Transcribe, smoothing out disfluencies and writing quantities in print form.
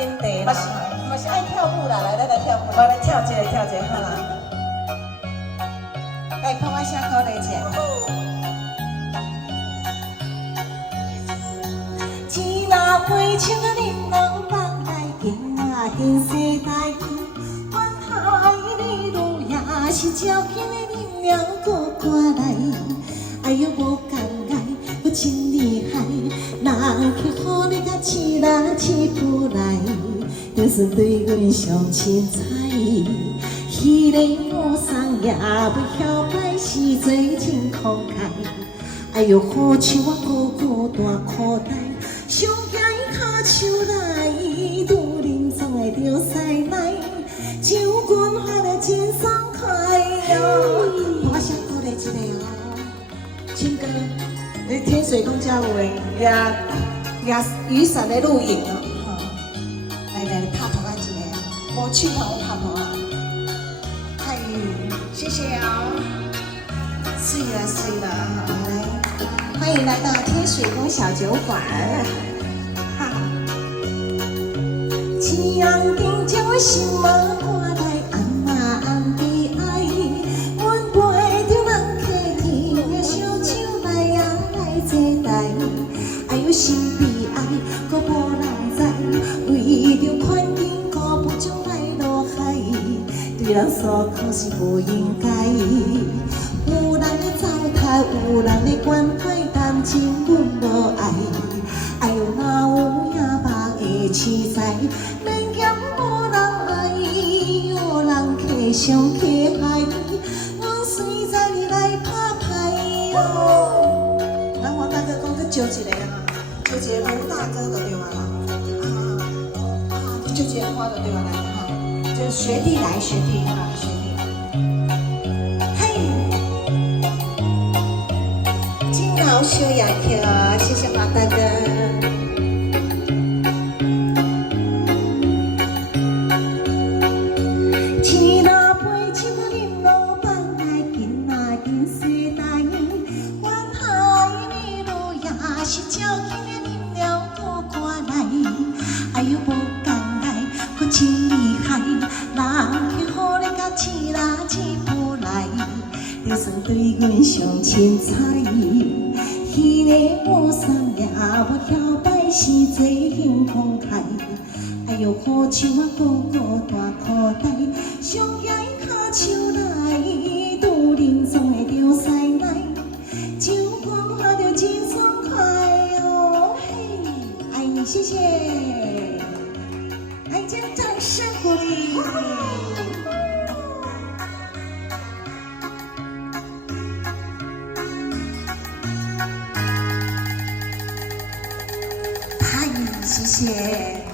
金地嘛啦。是爱跳舞啦，来跳舞。我来跳一个，好啦。来，看我声口来者。钱若花枪啊，恁老放来紧啊，紧世代。阮海里路也是照紧的恁两个赶来。哎呦，无敢爱，我真厉害，人去予你甲饲啦饲不来，就算对阮上凊彩，迄个和尚也袂晓摆，是做真慷慨。哎呦，好像我哥哥大裤带，上行骹手来，拄林总的着西来，唱阮发得真爽快哟。我想鼓励一个哦。青哥，你天水公家有诶，抓雨伞的录影哦，来拍头啊一个，我去头拍头啊，泰语，谢谢哦，睡了，来，欢迎来到天水宫小酒馆，哈，夕阳映照我心门看来暗嘛暗悲哀，阮陪着人客去，小酒来呀来坐台，哎呦心悲哀，搁无人知，为着环境搁不将来落海，对人诉苦是不应该，有人咧糟蹋，有人咧关怀，但情阮无爱，哎呦哪有野目的痴财，免嫌无人爱，有人客上客害，阮随在你来拍牌哟。咱黄大哥讲去招一个啊，招一个卢大哥就对啊啦，就结花就对啊啦哈，就学弟来学弟啊学弟，嘿，金鳌修雅客，谢谢黄大哥。钱若陪手恁老放来紧啊紧世代，阮海里路也是照紧的恁两个赶来。哎呦无敢爱，搁真厉害，人去予你甲饲啦饲不来，就算对阮上凊彩，迄个和尚也无晓摆，是做幸慷慨。哎呦，好像我哥哥大裤带，上行骹手来，拄林总的着西来，酒馆喝着真爽快哦，嘿，爱你，谢谢，来，将掌声鼓励。嗨，谢谢。